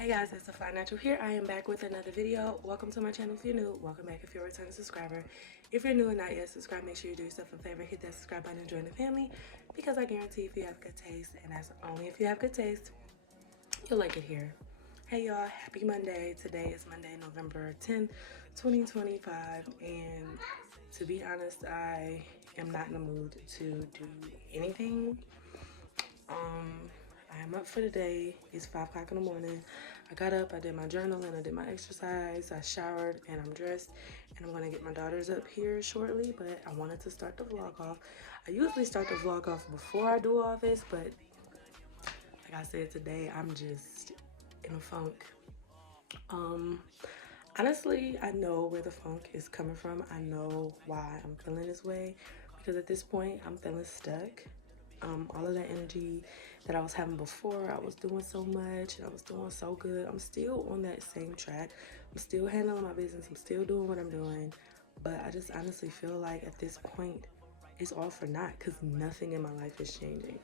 Hey guys, it's the Fly Natural here. I am back with another video. Welcome to my channel if you're new. Welcome back if you're a returning subscriber. If you're new and not yet subscribed, make sure you do yourself a favor, hit that subscribe button and join the family, because I guarantee if you have good taste, and that's only if you have good taste, you'll like it here. Hey y'all, happy Monday. Today is Monday, November 10th, 2025, and to be honest, I am not in the mood to do anything. I am up for the day. It's 5 o'clock in the morning. I got up, I did my journaling, I did my exercise, I showered, and I'm dressed. And I'm gonna get my daughters up here shortly, but I wanted to start the vlog off. I usually start the vlog off before I do all this, but like I said, today I'm just in a funk. Honestly, I know where the funk is coming from. I know why I'm feeling this way, because at this point I'm feeling stuck. All of that energy that I was having before, I was doing so much and I was doing so good. I'm still on that same track. I'm still handling my business. I'm still doing what I'm doing. But I just honestly feel like at this point, it's all for naught, because nothing in my life is changing.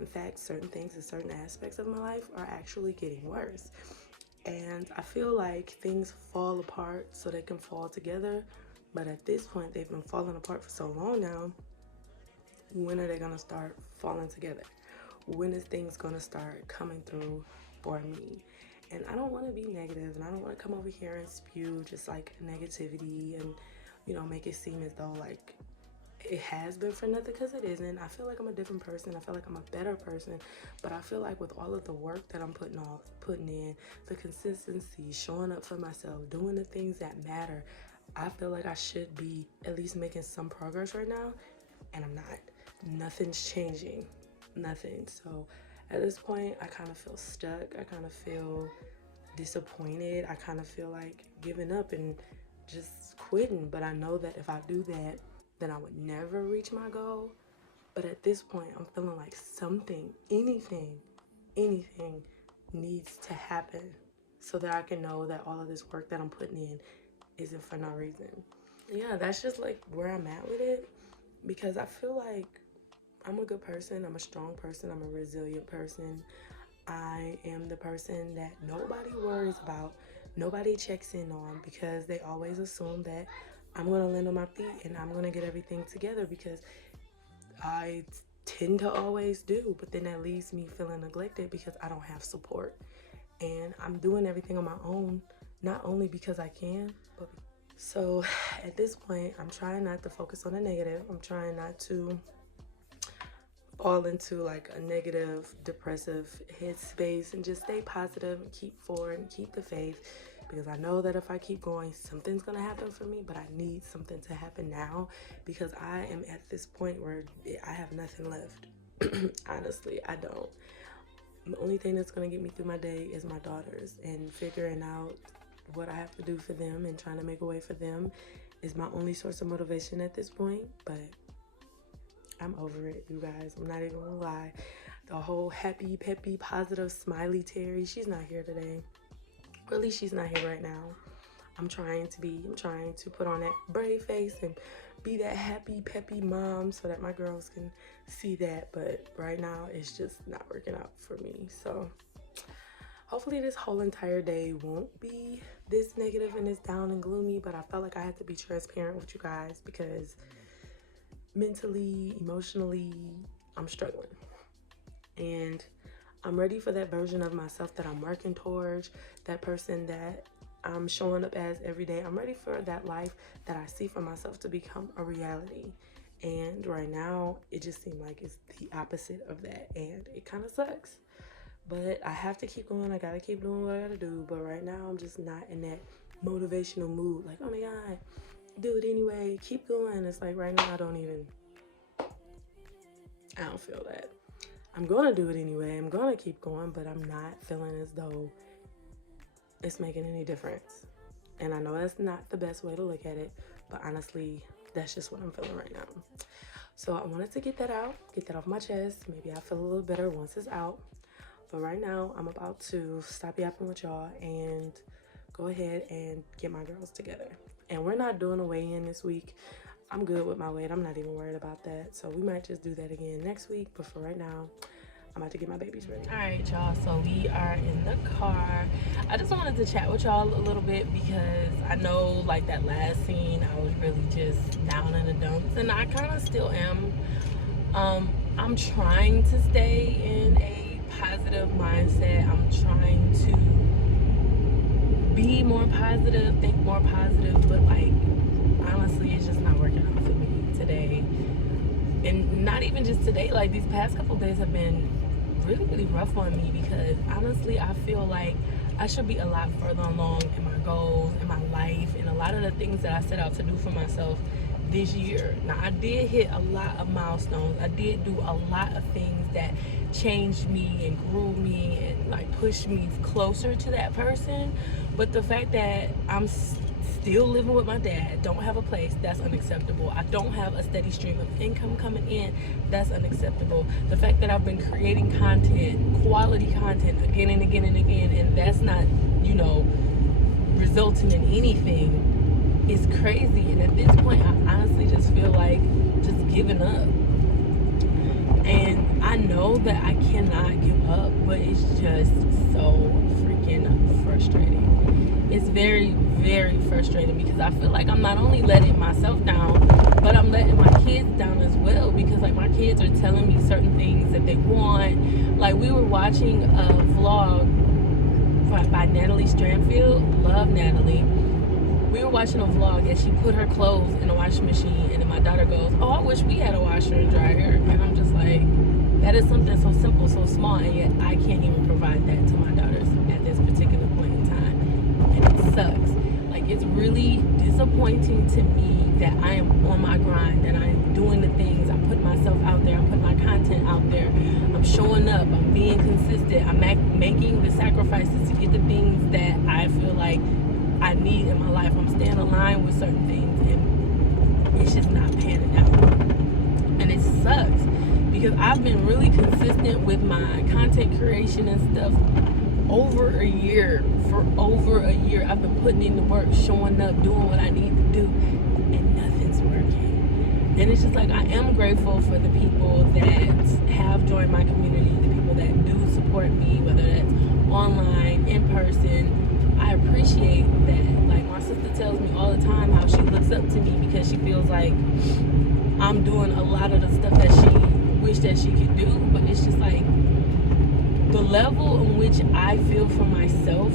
In fact, certain things and certain aspects of my life are actually getting worse. And I feel like things fall apart so they can fall together. But at this point, they've been falling apart for so long now. When are they gonna start falling together? When is things gonna start coming through for me? And I don't want to be negative, and I don't want to come over here and spew just like negativity and, you know, make it seem as though like it has been for nothing, because it isn't. I feel like I'm a different person. I feel like I'm a better person. But I feel like with all of the work that I'm putting in, the consistency, showing up for myself, doing the things that matter, I feel like I should be at least making some progress right now, and I'm not. Nothing's changing. Nothing. So at this point, I kind of feel stuck. I kind of feel disappointed. I kind of feel like giving up and just quitting. But I know that if I do that, then I would never reach my goal. But at this point, I'm feeling like something, anything needs to happen so that I can know that all of this work that I'm putting in isn't for no reason. Yeah, that's just like where I'm at with it, because I feel like I'm a good person. I'm a strong person. I'm a resilient person. I am the person that nobody worries about, nobody checks in on, because they always assume that I'm going to land on my feet and I'm going to get everything together, because I tend to always do. But then that leaves me feeling neglected because I don't have support. And I'm doing everything on my own, not only because I can, but so at this point, I'm trying not to focus on the negative. I'm trying not to fall into like a negative, depressive headspace, and just stay positive and keep forward and keep the faith, because I know that if I keep going, something's gonna happen for me. But I need something to happen now, because I am at this point where I have nothing left. Honestly, I don't. The only thing that's gonna get me through my day is my daughters, and figuring out what I have to do for them and trying to make a way for them is my only source of motivation at this point. But I'm over it, you guys. I'm not even gonna lie. The whole happy, peppy, positive, smiley Terry, she's not here today. Or at least she's not here right now. I'm trying to put on that brave face and be that happy, peppy mom so that my girls can see that. But right now, it's just not working out for me. So hopefully this whole entire day won't be this negative and this down and gloomy. But I felt like I had to be transparent with you guys, because mentally, emotionally, I'm struggling. And I'm ready for that version of myself that I'm working towards, that person that I'm showing up as every day. I'm ready for that life that I see for myself to become a reality. And right now, it just seemed like it's the opposite of that. And it kind of sucks. But I have to keep going. I got to keep doing what I got to do. But right now, I'm just not in that motivational mood. Like, oh my God, do it anyway. Keep going. It's like right now, I don't feel that. I'm going to do it anyway. I'm going to keep going, but I'm not feeling as though it's making any difference. And I know that's not the best way to look at it, but honestly, that's just what I'm feeling right now. So I wanted to get that out, get that off my chest. Maybe I'll feel a little better once it's out. But right now, I'm about to stop yapping with y'all and go ahead and get my girls together. And we're not doing a weigh-in this week. I'm good with my weight. I'm not even worried about that. So we might just do that again next week. But for right now, I'm about to get my babies ready. All right, y'all, so we are in the car. I just wanted to chat with y'all a little bit because I know, like, that last scene, I was really just down in the dumps, and I kind of still am. I'm trying to stay in a positive mindset. I'm trying to be more positive, think more positive, but, like, honestly, it's just not working out for me today. And not even just today, like, these past couple days have been really rough on me because honestly I feel like I should be a lot further along in my goals, in my life, and a lot of the things that I set out to do for myself this year. Now, I did hit a lot of milestones. I did do a lot of things that changed me and grew me and like pushed me closer to that person. But the fact that I'm still living with my dad, don't have a place, that's unacceptable. I don't have a steady stream of income coming in, that's unacceptable. The fact that I've been creating content, quality content, again and again and again, and that's not, you know, resulting in anything is crazy. And at this point, I honestly just feel like just giving up. And I know that I cannot give up, but it's just so freaking frustrating. It's very frustrating because I feel like I'm not only letting myself down, but I'm letting my kids down as well, because like my kids are telling me certain things that they want. Like, we were watching a vlog by Natalie Stranfield. Love Natalie. We were watching a vlog and she put her clothes in a washing machine, and then my daughter goes, "Oh, I wish we had a washer and dryer." And I'm just like, that is something so simple, so small, and yet I can't even provide that to my daughters at this particular point in time. And it sucks. Like, it's really disappointing to me that I am on my grind, that I am doing the things, I'm putting myself out there, I'm putting my content out there, I'm showing up, I'm being consistent, I'm making the sacrifices to get the things that I feel like I need in my life. I'm staying aligned with certain things, and it's just not panning out. And it sucks because I've been really consistent with my content creation and stuff over a year. For over a year, I've been putting in the work, showing up, doing what I need to do, and nothing's working. And it's just like, I am grateful for the people that have joined my community, the people that do support me, whether that's online, in person. I appreciate that. Like, my sister tells me all the time how she looks up to me because she feels like I'm doing a lot of the stuff that she wished that she could do. But it's just like, the level in which I feel for myself,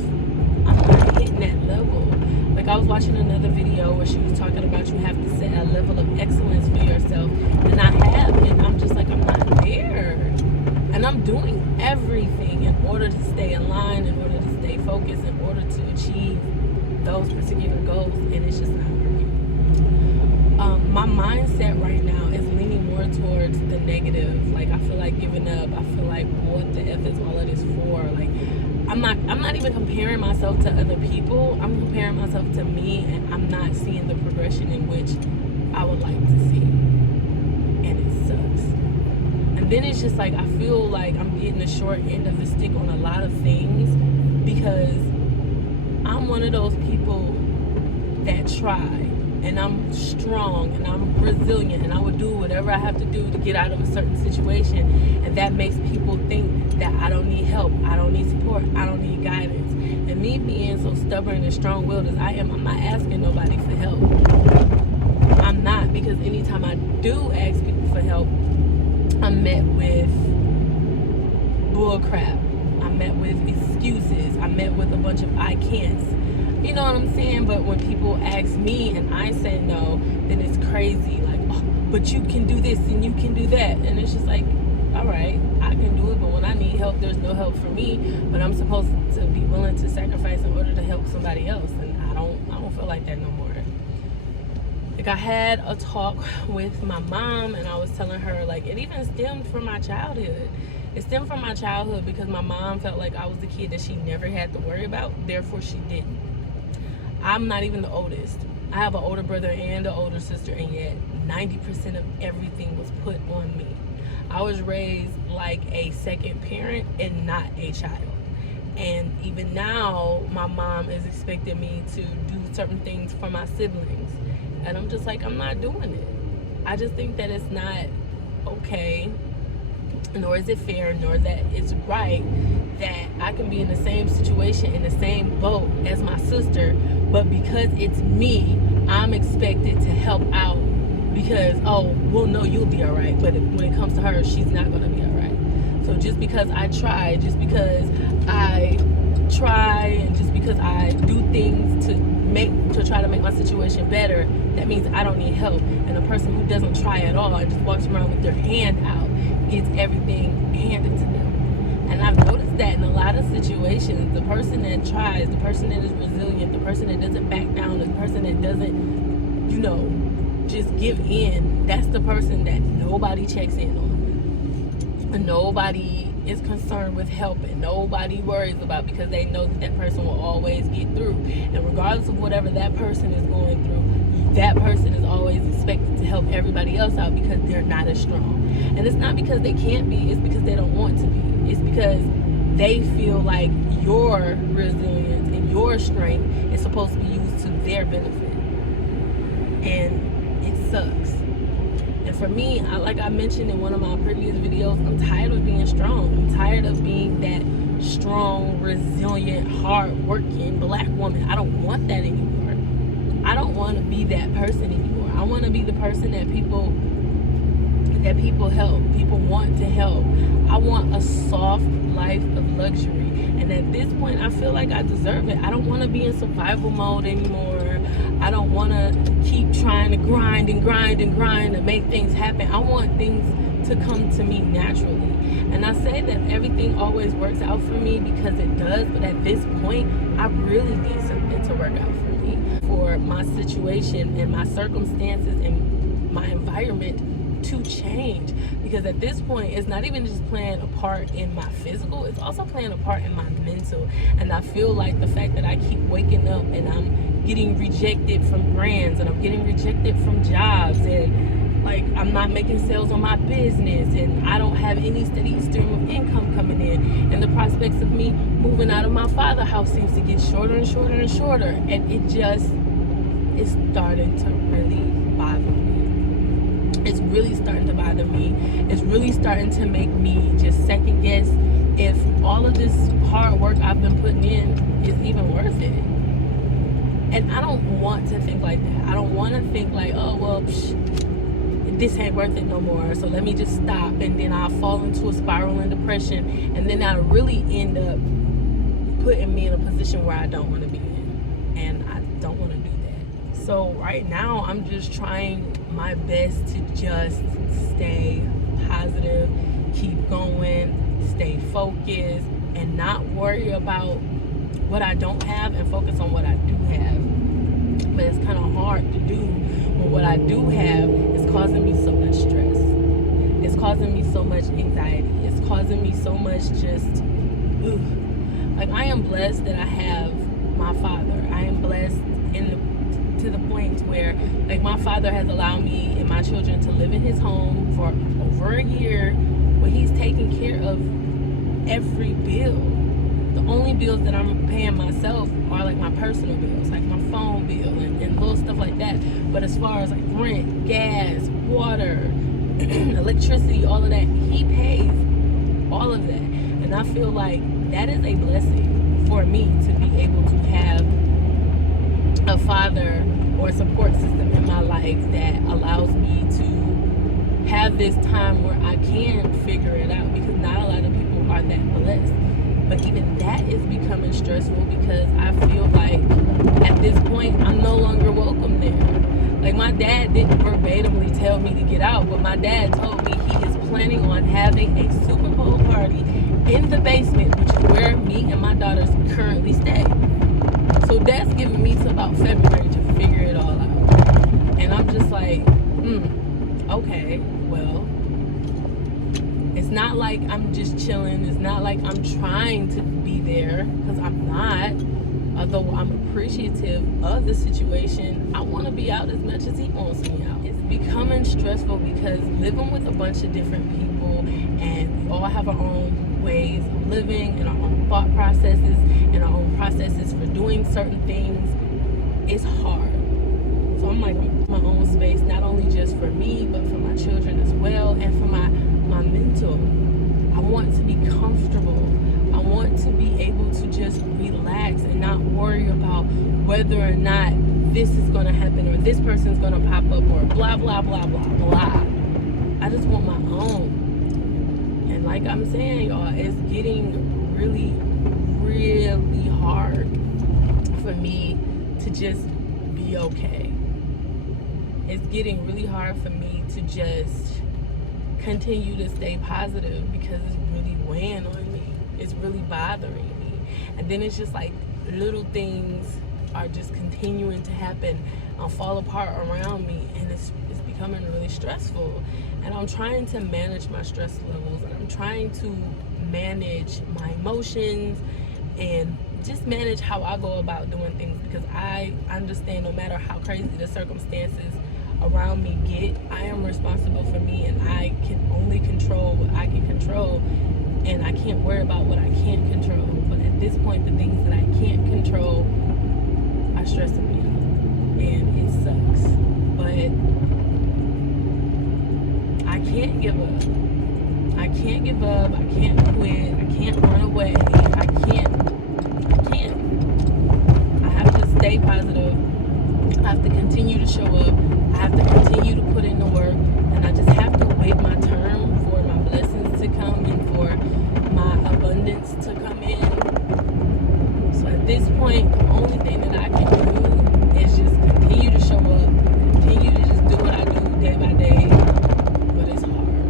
I'm not hitting that level. Like, I was watching another video where she was talking about you have to set a level of excellence for yourself, and I have, and I'm just like, I'm not there. And I'm doing everything in order to stay in line, in order to stay focused, in order to achieve those particular goals, and it's just not working. My mindset right now is leaning more towards the negative. Like, I feel like giving up. I feel like, what the F is all of this for? Like, I'm not even comparing myself to other people. I'm comparing myself to me, and I'm not seeing the progression in which I would like to see. And it sucks. And then it's just like, I feel like I'm getting the short end of the stick on a lot of things because I'm one of those people that try, and I'm strong, and I'm resilient, and I would do whatever I have to do to get out of a certain situation, and that makes people think that I don't need help, I don't need support, I don't need guidance. And me being so stubborn and strong-willed as I am, I'm not asking nobody for help. I'm not, because anytime I do ask people for help, I'm met with bull crap. I'm met with excuses. I'm met with a bunch of I can'ts. You know what I'm saying? But when people ask me and I say no, then it's crazy. Like, oh, but you can do this and you can do that. And it's just like, all right, I can do it, but when I need help, there's no help for me. But I'm supposed to be willing to sacrifice in order to help somebody else. And I don't feel like that no more. Like, I had a talk with my mom, and I was telling her, like, it even stemmed from my childhood. It stemmed from my childhood because my mom felt like I was the kid that she never had to worry about, therefore she didn't. I'm not even the oldest. I have an older brother and an older sister, and yet 90% of everything was put on me. I was raised like a second parent and not a child. And even now, my mom is expecting me to do certain things for my siblings. And I'm just like, I'm not doing it. I just think that it's not okay. nor is it fair, nor that it's right that I can be in the same situation, in the same boat as my sister, but because it's me, I'm expected to help out because, oh, well, no, you'll be all right. But when it comes to her, she's not going to be all right. So just because I try, just because I try, and just because I do things to try to make my situation better, that means I don't need help. And a person who doesn't try at all and just walks around with their hand out gets everything handed to them. And I've noticed that in a lot of situations, the person that tries, the person that is resilient, the person that doesn't back down, the person that doesn't, just give in, that's the person that nobody checks in on. And nobody is concerned with helping. Nobody worries about, because they know that person will always get through. And regardless of whatever that person is going through, that person is always expected to help everybody else out because they're not as strong. And it's not because they can't be, it's because they don't want to be. It's because they feel like your resilience and your strength is supposed to be used to their benefit. And it sucks. And for me, like I mentioned in one of my previous videos, I'm tired of being strong. I'm tired of being that strong, resilient, hard-working black woman. I don't want that anymore. I don't want to be that person anymore. I want to be the person that people help. People want to help. I want a soft life of luxury. And at this point, I feel like I deserve it. I don't want to be in survival mode anymore. I don't want to keep trying to grind to make things happen. I want things to come to me naturally. And I say that everything always works out for me because it does. But at this point, I really need something to work out for me, for my situation and my circumstances and my environment to change. Because at this point, it's not even just playing a part in my physical, it's also playing a part in my mental. And I feel like the fact that I keep waking up and I'm getting rejected from brands and I'm getting rejected from jobs, and like I'm not making sales on my business, and I don't have any steady stream of income coming in, and the prospects of me moving out of my father's house seems to get shorter and shorter and shorter, and it just is starting to really bother me. It's really starting to bother me. It's really starting to make me just second guess if all of this hard work I've been putting in is even worth it. And I don't want to think like that. I don't want to think like, oh, well, this ain't worth it no more, so let me just stop. And then I'll fall into a spiral in depression. And then I'll really end up putting me in a position where I don't want to be in. And I don't want to do that. So right now, I'm just trying my best to just stay positive, keep going, stay focused, and not worry about what I don't have and focus on what I do have. But it's kind of hard to do when what I do have is causing me so much stress. It's causing me so much anxiety. It's causing me so much just, like, I am blessed that I have my father. I am blessed to the point where, like, my father has allowed me and my children to live in his home for over a year, where he's taking care of every bill. The only bills that I'm paying myself are like my personal bills, like my phone bill and little stuff like that. But as far as like rent, gas, water, electricity, all of that, he pays all of that. And I feel like that is a blessing for me to be able to have a father or a support system in my life that allows me to have this time where I can figure it out, because not a lot of people are that blessed. But even that is becoming stressful because I feel like at this point I'm no longer welcome there. Like, my dad didn't verbatimly tell me to get out, but my dad told me he is planning on having a Super Bowl party in the basement, which is where me and my daughters currently stay. So that's giving me till about February to figure it all out. And I'm just like, okay, well, it's not like I'm just chilling. It's not like I'm trying to be there, because I'm not. Although I'm appreciative of the situation, I want to be out as much as he wants me out. It's becoming stressful because living with a bunch of different people, and we all have our own ways of living and our own thought processes and our own processes for doing certain things, is hard. So I'm like, my own space, not only just for me, but for my children as well, and for my mental. I want to be comfortable. I want to be able to just relax and not worry about whether or not this is going to happen or this person's going to pop up or blah, blah, blah, blah, blah. I just want my own. And like I'm saying, y'all, it's getting really, really hard for me to just be okay. It's getting really hard for me to just continue to stay positive because it's really weighing on me. It's really bothering me. And then it's just like little things are just continuing to happen and fall apart around me, and it's becoming really stressful. And I'm trying to manage my stress levels, and I'm trying to manage my emotions and just manage how I go about doing things, because I understand no matter how crazy the circumstances around me get, I am responsible for me, and I can only control what I can control, and I can't worry about what I can't control. But at this point, the things that I can't control are stressing me out, and it sucks. But I can't give up. I can't give up. I can't quit. I can't run away. I can't. I have to stay positive. I have to continue to show up. I have to continue to put in the work, and I just have to wait my turn for my blessings to come and for my abundance to come in. So at this point, the only thing that I can do is just continue to show up, continue to just do what I do day by day. But it's hard.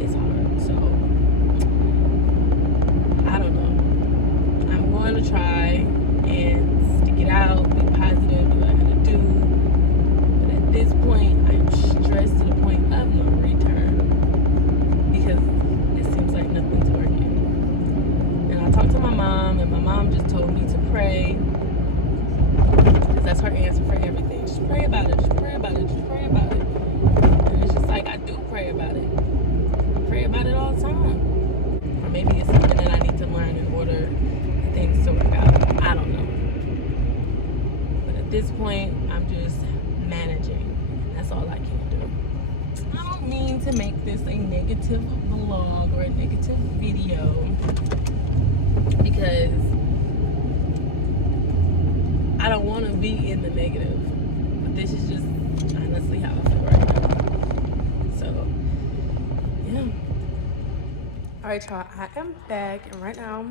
It's hard. So I don't know. I'm going to try and stick it out, be positive, do what I gotta do. But at this point, I'm stressed to the point of no return, because it seems like nothing's working. And I talked to my mom, and my mom just told me to pray, because that's her answer for everything. Just pray about it, just pray about it, just pray about it. And it's just like, I do pray about it. I pray about it all the time. Or maybe it's something that I need to learn in order for things to work out. I don't know. But at this point, I'm just managing. That's all I can do. I don't mean to make this a negative vlog or a negative video, because I don't want to be in the negative. But this is just honestly how I feel right now. So, yeah. All right, y'all, I am back, and right now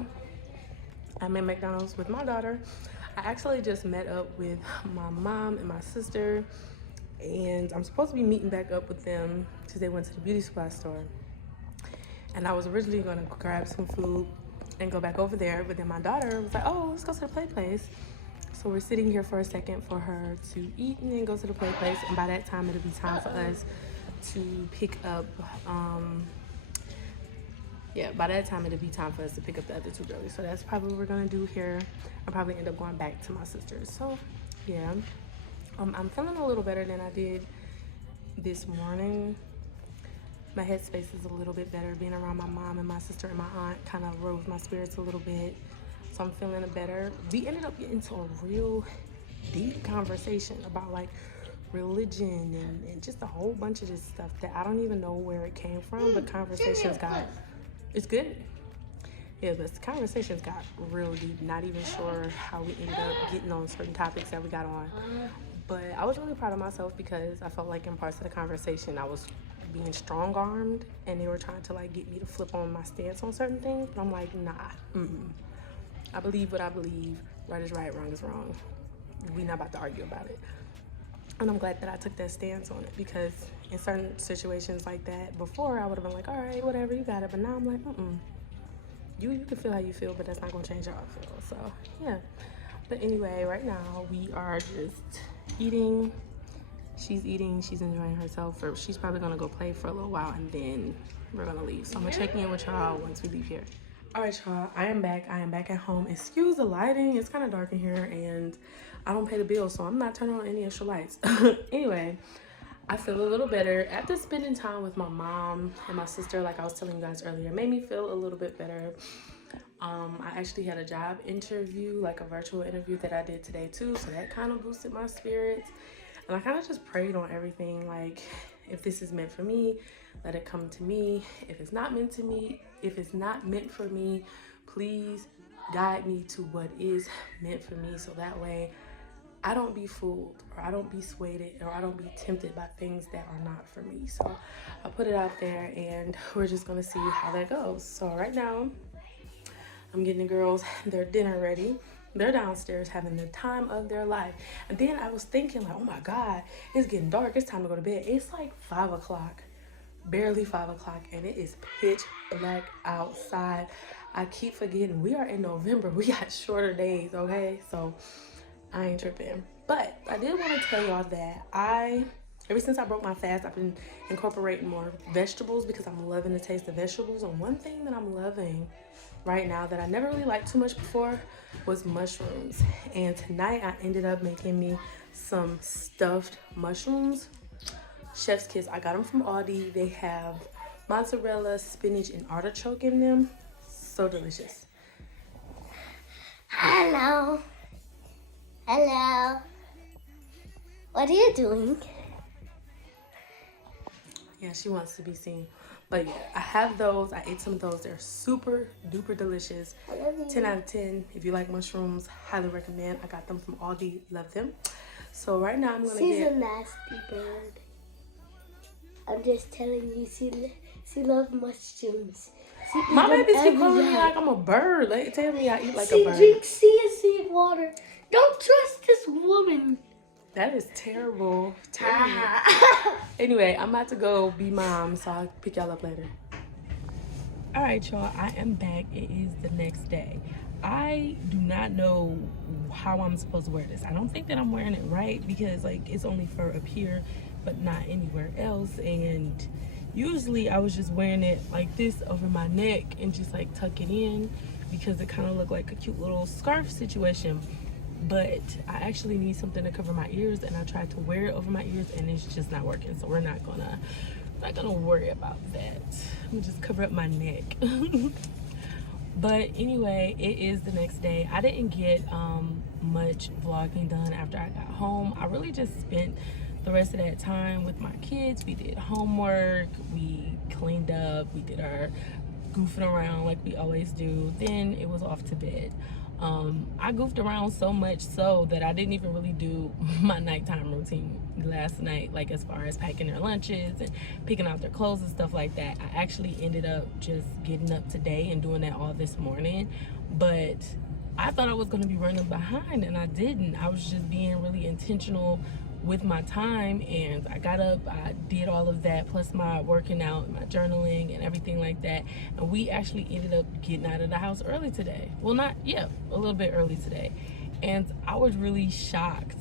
I'm in McDonald's with my daughter. I actually just met up with my mom and my sister, and I'm supposed to be meeting back up with them because they went to the beauty supply store. And I was originally going to grab some food and go back over there, but then my daughter was like, oh, let's go to the play place. So we're sitting here for a second for her to eat and then go to the play place, and by that time it'll be time for us to pick up by that time it'll be time for us to pick up the other two girlies. So that's probably what we're gonna do here. I'll probably end up going back to my sister's. So yeah, I'm feeling a little better than I did this morning. My headspace is a little bit better. Being around my mom and my sister and my aunt kind of rose my spirits a little bit. So I'm feeling better. We ended up getting into a real deep conversation about like religion and just a whole bunch of this stuff that I don't even know where it came from, but conversations got, it's good. Yeah, but the conversations got real deep. Not even sure how we ended up getting on certain topics that we got on. But I was really proud of myself because I felt like in parts of the conversation I was being strong-armed, and they were trying to like get me to flip on my stance on certain things. But I'm like, nah, I believe what I believe. Right is right, wrong is wrong. We not about to argue about it. And I'm glad that I took that stance on it, because in certain situations like that, before I would have been like, all right, whatever, you got it. But now I'm like, you can feel how you feel, but that's not gonna change how I feel. So yeah. But anyway, right now we are just eating. She's eating, she's enjoying herself. She's probably gonna go play for a little while, and then we're gonna leave. So I'm gonna check in with y'all once we leave here. All right, y'all, I am back at home. Excuse the lighting, it's kind of dark in here, and I don't pay the bill, so I'm not turning on any extra lights. Anyway, I feel a little better after spending time with my mom and my sister. Like I was telling you guys earlier, it made me feel a little bit better. I actually had a job interview, like a virtual interview that I did today too, so that kind of boosted my spirits. And I kind of just prayed on everything, like if this is meant for me, let it come to me. If it's not meant to me, if it's not meant for me, please guide me to what is meant for me, so that way I don't be fooled, or I don't be swayed, or I don't be tempted by things that are not for me. So I put it out there, and we're just gonna see how that goes. So right now, I'm getting the girls their dinner ready. They're downstairs having the time of their life. And then I was thinking, like, oh my God, it's getting dark. It's time to go to bed. It's like 5 o'clock, barely 5 o'clock, and it is pitch black outside. I keep forgetting we are in November. We got shorter days, okay? So I ain't tripping. But I did want to tell y'all that ever since I broke my fast, I've been incorporating more vegetables because I'm loving the taste of vegetables. And one thing that I'm loving right now that I never really liked too much before was mushrooms. And tonight I ended up making me some stuffed mushrooms. Chef's kiss. I got them from Aldi. They have mozzarella, spinach, and artichoke in them. So delicious. Hello. Hello. What are you doing? Yeah, she wants to be seen. But yeah, I have those. I ate some of those. They're super duper delicious. 10 out of 10. If you like mushrooms, highly recommend. I got them from Aldi. Love them. So right now I'm going to She's a nasty bird. I'm just telling you, she loves mushrooms. My babies keep calling me like I'm a bird. They tell me I eat like a She bird. drinks sea water. Don't trust this woman. That is terrible. Terrible. Anyway, I'm about to go be mom, so I'll pick y'all up later. All right, y'all, I am back. It is the next day. I do not know how I'm supposed to wear this. I don't think that I'm wearing it right because like it's only for up here but not anywhere else, and usually I was just wearing it like this over my neck and just like tuck it in because it kind of looked like a cute little scarf situation. But I actually need something to cover my ears, and I tried to wear it over my ears and it's just not working. So we're not gonna worry about that. I'm gonna just cover up my neck. But anyway, it is the next day. I didn't get much vlogging done after I got home. I really just spent the rest of that time with my kids. We did homework, we cleaned up, we did our goofing around like we always do. Then it was off to bed. I goofed around so much so that I didn't even really do my nighttime routine last night, like as far as packing their lunches and picking out their clothes and stuff like that. I actually ended up just getting up today and doing that all this morning, but I thought I was going to be running behind and I didn't. I was just being really intentional with my time, and I got up, I did all of that plus my working out, my journaling and everything like that, and we actually ended up getting out of the house early today. Well, a little bit early today, and I was really shocked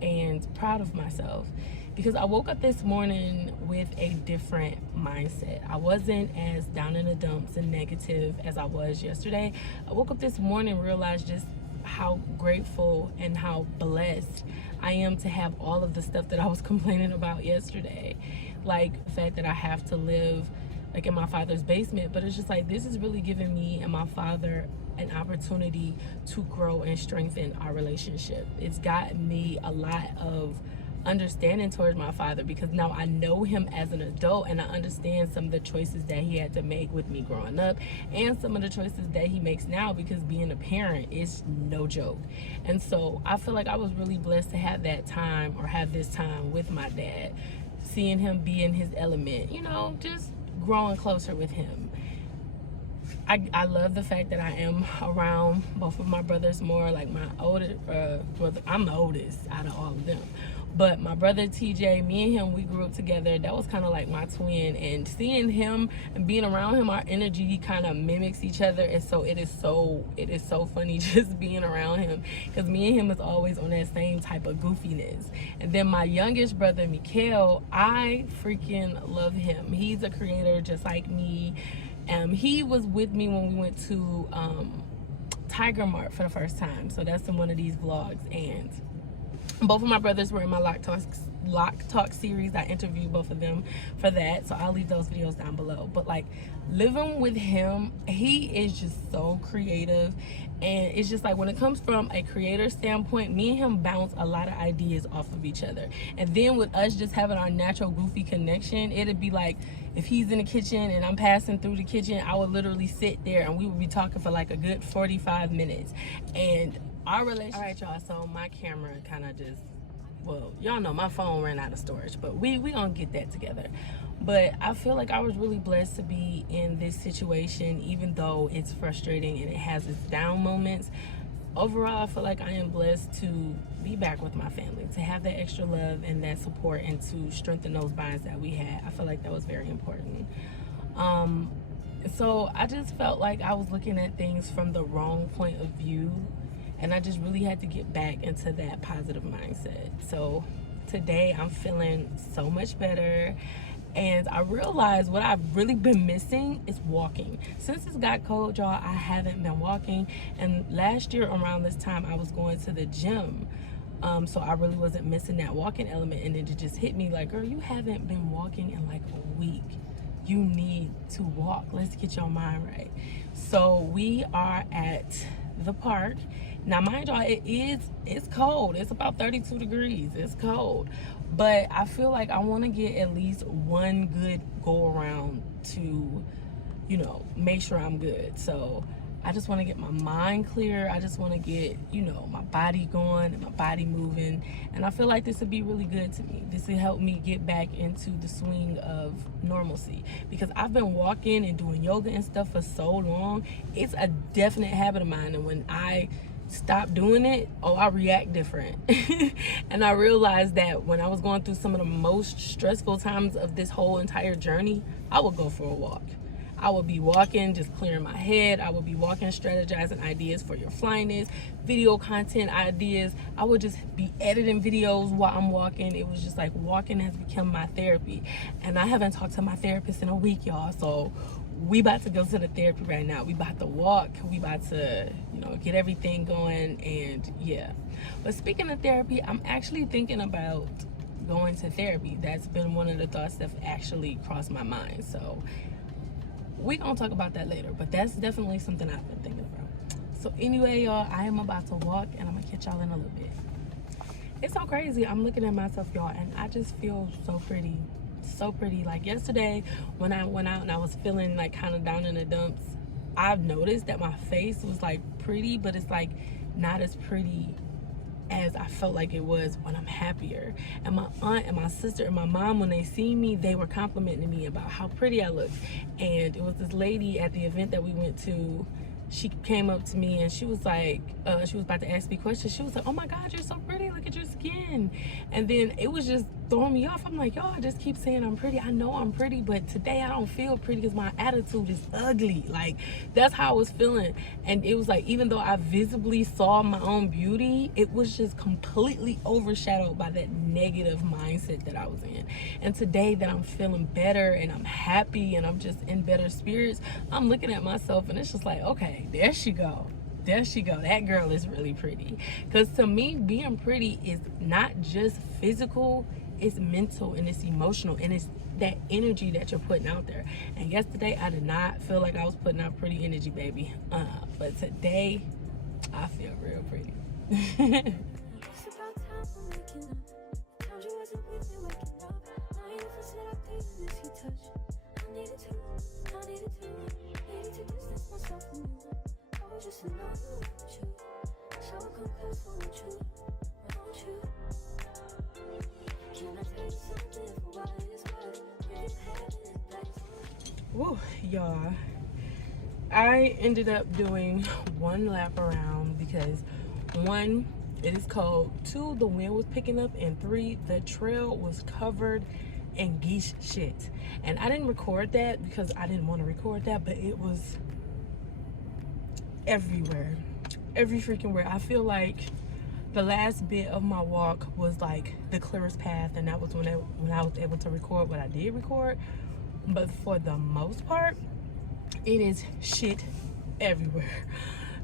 and proud of myself because I woke up this morning with a different mindset. I wasn't as down in the dumps and negative as I was yesterday. I woke up this morning and realized just how grateful and how blessed I am to have all of the stuff that I was complaining about yesterday. Like the fact that I have to live like in my father's basement, but it's just like this is really giving me and my father an opportunity to grow and strengthen our relationship. It's gotten me a lot of understanding towards my father because now I know him as an adult and I understand some of the choices that he had to make with me growing up and some of the choices that he makes now, because being a parent is no joke. And so I feel like I was really blessed to have that time, or have this time with my dad, seeing him be in his element, you know, just growing closer with him. I love the fact that I am around both of my brothers more. Like my older brother, I'm the oldest out of all of them, but my brother TJ, me and him, we grew up together. That was kind of like my twin, and seeing him and being around him, our energy kind of mimics each other, and so it is so funny just being around him because me and him is always on that same type of goofiness. And then my youngest brother Mikael, I freaking love him. He's a creator just like me. He was with me when we went to Tiger Mart for the first time, so that's in one of these vlogs. And both of my brothers were in my Lock Talk series. I interviewed both of them for that, so I'll leave those videos down below. But like, living with him, he is just so creative, and it's just like, when it comes from a creator standpoint, me and him bounce a lot of ideas off of each other. And then with us just having our natural goofy connection, it'd be like, if he's in the kitchen and I'm passing through the kitchen, I would literally sit there and we would be talking for like a good 45 minutes. And our relationship, all right, y'all, so my camera kind of just, well, y'all know my phone ran out of storage, but we gonna get that together. But I feel like I was really blessed to be in this situation, even though it's frustrating and it has its down moments. Overall, I feel like I am blessed to be back with my family, to have that extra love and that support, and to strengthen those bonds that we had. I feel like that was very important. So I just felt like I was looking at things from the wrong point of view, and I just really had to get back into that positive mindset. So today I'm feeling so much better, and I realized what I've really been missing is walking. Since it's got cold, y'all, I haven't been walking. And last year around this time, I was going to the gym, so I really wasn't missing that walking element. And then it just hit me like, girl, you haven't been walking in like a week. You need to walk. Let's get your mind right. So we are at the park. Now, mind y'all, it's cold. It's about 32 degrees. It's cold. But I feel like I want to get at least one good go around to, you know, make sure I'm good. So I just want to get my mind clear. I just want to get, you know, my body going and my body moving. And I feel like this would be really good to me. This would help me get back into the swing of normalcy, because I've been walking and doing yoga and stuff for so long. It's a definite habit of mine. And when I stop doing it, I react different. And I realized that when I was going through some of the most stressful times of this whole entire journey, I would go for a walk. I would be walking, just clearing my head. I would be walking, strategizing ideas for your Flyest, video content ideas. I would just be editing videos while I'm walking. It was just like, walking has become my therapy. And I haven't talked to my therapist in a week, y'all. So we about to go to the therapy right now. We about to walk. We about to, you know, get everything going, and yeah. But speaking of therapy, I'm actually thinking about going to therapy. That's been one of the thoughts that actually crossed my mind. So we gonna talk about that later, but that's definitely something I've been thinking about. So anyway, y'all, I am about to walk, and I'm gonna catch y'all in a little bit. It's so crazy. I'm looking at myself, y'all, and I just feel so pretty. So pretty. Like yesterday when I went out and I was feeling like kind of down in the dumps, I've noticed that my face was like pretty, but it's like not as pretty as I felt like it was when I'm happier. And my aunt and my sister and my mom, when they see me, they were complimenting me about how pretty I looked. And it was this lady at the event that we went to. She came up to me and she was like, she was about to ask me questions. She was like, oh my God, you're so pretty. Look at your skin. And then it was just throwing me off. I'm like, y'all, I just keep saying I'm pretty. I know I'm pretty, but today I don't feel pretty because my attitude is ugly. Like, that's how I was feeling. And it was like, even though I visibly saw my own beauty, it was just completely overshadowed by that negative mindset that I was in. And today that I'm feeling better and I'm happy and I'm just in better spirits, I'm looking at myself and it's just like, okay, there she go. There she go. That girl is really pretty. Because to me, being pretty is not just physical, it's mental and it's emotional, and it's that energy that you're putting out there. And yesterday, I did not feel like I was putting out pretty energy, baby. But today, I feel real pretty. Woo, y'all, I ended up doing one lap around because 1, it is cold, 2, the wind was picking up, and 3, the trail was covered in geese shit. And I didn't record that because I didn't want to record that, but it was everywhere, every freaking where. I feel like the last bit of my walk was like the clearest path, and that was when I was able to record what I did record. But for the most part, it is shit everywhere.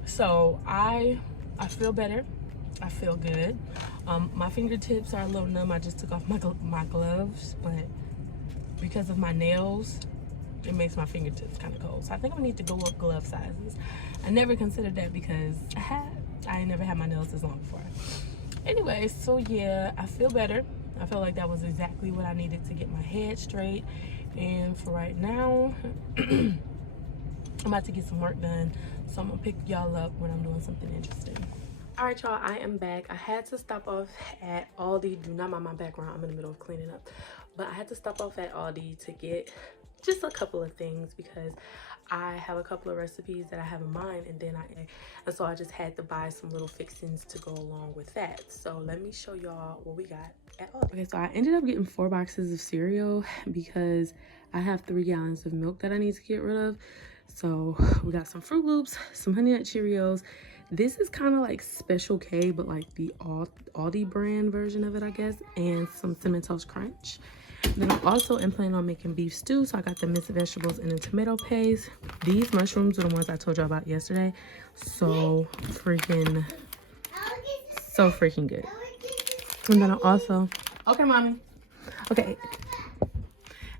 So I feel better. I feel good. My fingertips are a little numb. I just took off my gloves, but because of my nails, it makes my fingertips kind of cold. So I think I need to go up glove sizes. I never considered that because I never had my nails this long before. Anyway, so yeah, I feel better. I feel like that was exactly what I needed to get my head straight. And for right now, I'm about to get some work done. So I'm gonna pick y'all up when I'm doing something interesting. All right, y'all, I am back. I had to stop off at Aldi. Do not mind my background. I'm in the middle of cleaning up. But I had to stop off at Aldi to get just a couple of things because I have a couple of recipes that I have in mind, and so I just had to buy some little fixings to go along with that. So let me show y'all what we got at Aldi. Okay, so I ended up getting 4 boxes of cereal because I have 3 gallons of milk that I need to get rid of. So we got some Fruit Loops, some Honey Nut Cheerios. This is kind of like Special K, but like the Aldi brand version of it, I guess, and some Cinnamon Toast Crunch. Then I also am planning on making beef stew, so I got the mixed vegetables and the tomato paste. These mushrooms are the ones I told y'all about yesterday. So freaking good. And then I also, okay, mommy. Okay.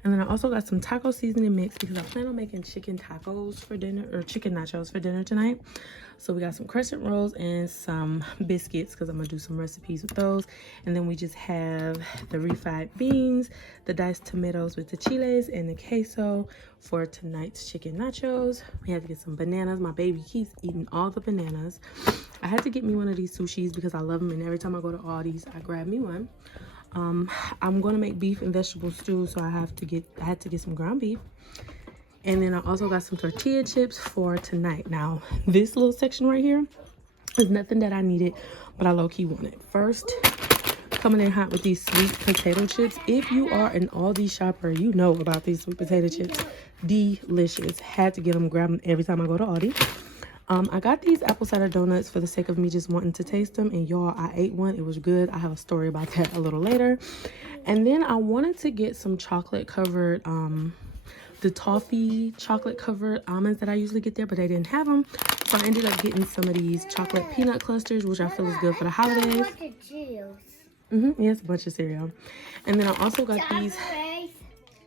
And then I also got some taco seasoning mix because I plan on making chicken tacos for dinner, or chicken nachos for dinner tonight. So we got some crescent rolls and some biscuits because I'm gonna do some recipes with those. And then we just have the refried beans, the diced tomatoes with the chiles, and the queso for tonight's chicken nachos. We had to get some bananas. My baby keeps eating all the bananas. I had to get me one of these sushis because I love them, and every time I go to Aldi's, I grab me one. I'm gonna make beef and vegetable stew, so I had to get some ground beef. And then I also got some tortilla chips for tonight. Now, this little section right here is nothing that I needed, but I low-key wanted. First, coming in hot with these sweet potato chips. If you are an Aldi shopper, you know about these sweet potato chips. Delicious. Had to get them, grab them every time I go to Aldi. I got these apple cider donuts for the sake of me just wanting to taste them, and y'all, I ate one. It was good. I have a story about that a little later. And then I wanted to get some chocolate covered the toffee chocolate covered almonds that I usually get there, but they didn't have them, so I ended up getting some of these chocolate peanut clusters, which I feel is good for the holidays. Yes, a bunch of cereal. And then I also got these.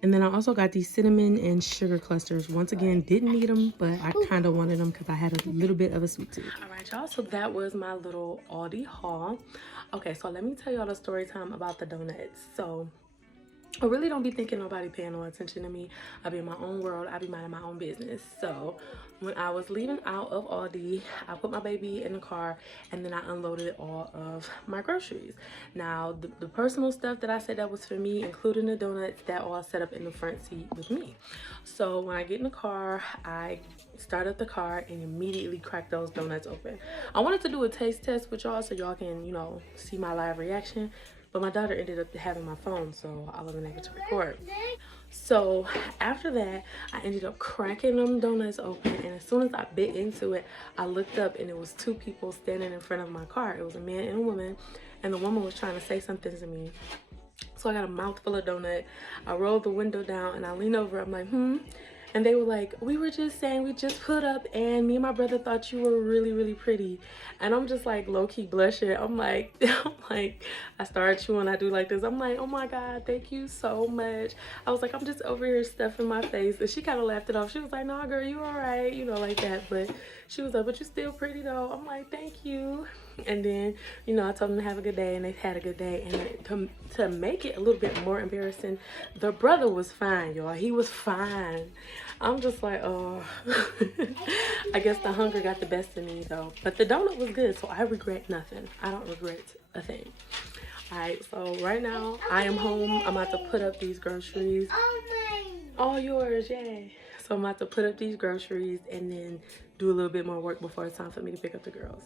And then I also got these cinnamon and sugar clusters. Once again, didn't need them, but I kind of wanted them because I had a little bit of a sweet tooth. All right, y'all. So that was my little Aldi haul. Okay, so let me tell y'all the story time about the donuts. So I really don't be thinking nobody paying no attention to me. I be in my own world. I be minding my own business. So when I was leaving out of Aldi, I put my baby in the car and then I unloaded all of my groceries. Now, the personal stuff that I said that was for me, including the donuts, that all set up in the front seat with me. So when I get in the car, I start up the car and immediately crack those donuts open. I wanted to do a taste test with y'all so y'all can, you know, see my live reaction. But my daughter ended up having my phone, so I wasn't able to record. So after that, I ended up cracking them donuts open, and as soon as I bit into it, I looked up and it was 2 people standing in front of my car. It was a man and a woman, and the woman was trying to say something to me. So I got a mouthful of donut. I rolled the window down and I leaned over. I'm like, And they were like, we were just saying, we just put up, and me and my brother thought you were really, really pretty. And I'm just like low-key blushing. I'm like, I started chewing. I do like this. I'm like, oh my God, thank you so much. I was like, I'm just over here stuffing my face. And she kind of laughed it off. She was like, nah, girl, you all right. You know, like that. But she was like, but you're still pretty though. I'm like, thank you. And then, you know, I told them to have a good day, and they had a good day. And to make it a little bit more embarrassing, the brother was fine, y'all. He was fine. I'm just like, oh. I guess the hunger got the best of me, though. But the donut was good, so I regret nothing. I don't regret a thing. All right, so right now, I am home. I'm about to put up these groceries. All yours, yay. So I'm about to put up these groceries and then do a little bit more work before it's time for me to pick up the girls.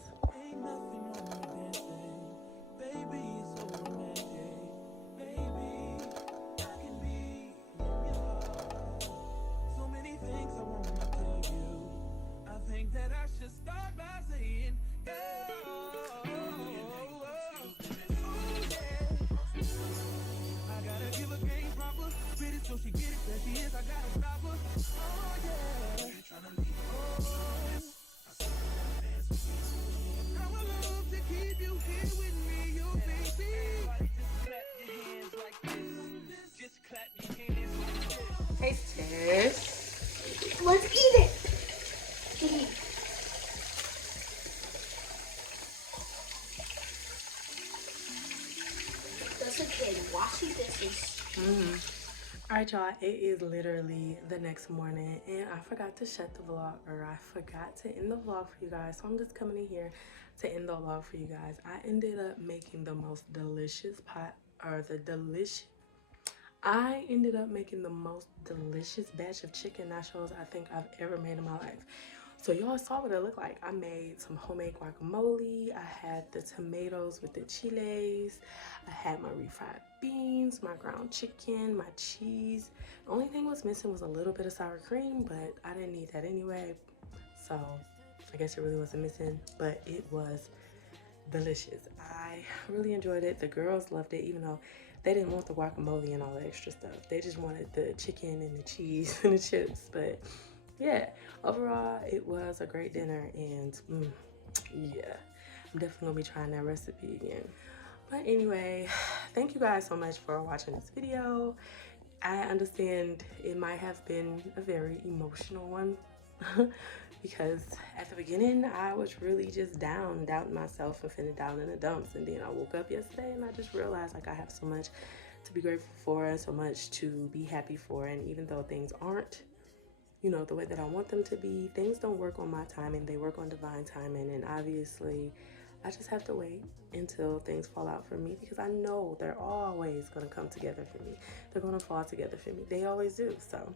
Alright, y'all, it is literally the next morning and I forgot to shut the vlog, or I forgot to end the vlog for you guys. So I'm just coming in here to end the vlog for you guys. I ended up making the most delicious I ended up making the most delicious batch of chicken nachos I think I've ever made in my life. So y'all saw what it looked like. I made some homemade guacamole. I had the tomatoes with the chiles. I had my refried beans, my ground chicken, my cheese. The only thing was missing was a little bit of sour cream, but I didn't need that anyway. So I guess it really wasn't missing, but it was delicious. I really enjoyed it. The girls loved it, even though they didn't want the guacamole and all the extra stuff. They just wanted the chicken and the cheese and the chips. But yeah, overall, it was a great dinner, and yeah, I'm definitely gonna be trying that recipe again. But anyway, thank you guys so much for watching this video. I understand it might have been a very emotional one because at the beginning I was really just doubting myself and feeling down in the dumps, and then I woke up yesterday and I just realized like I have so much to be grateful for and so much to be happy for. And even though things aren't, you know, the way that I want them to be, things don't work on my timing, they work on divine timing. And obviously I just have to wait until things fall out for me, because I know they're always going to come together for me. They're going to fall together for me. They always do. So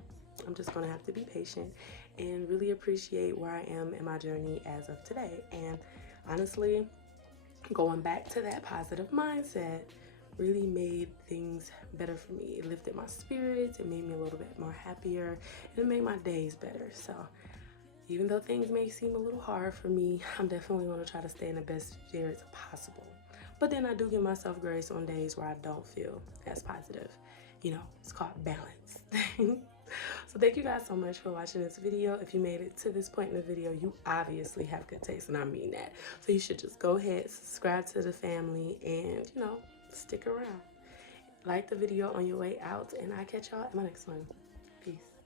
I'm just going to have to be patient and really appreciate where I am in my journey as of today. And honestly, going back to that positive mindset really made things better for me. It lifted my spirits, it made me a little bit more happier, and it made my days better. So even though things may seem a little hard for me, I'm definitely going to try to stay in the best spirits possible. But then I do give myself grace on days where I don't feel as positive. You know, it's called balance. So thank you guys so much for watching this video. If you made it to this point in the video, you obviously have good taste, and I mean that. So you should just go ahead, subscribe to the family, and, you know, stick around. Like the video on your way out, and I'll catch y'all in my next one. Peace.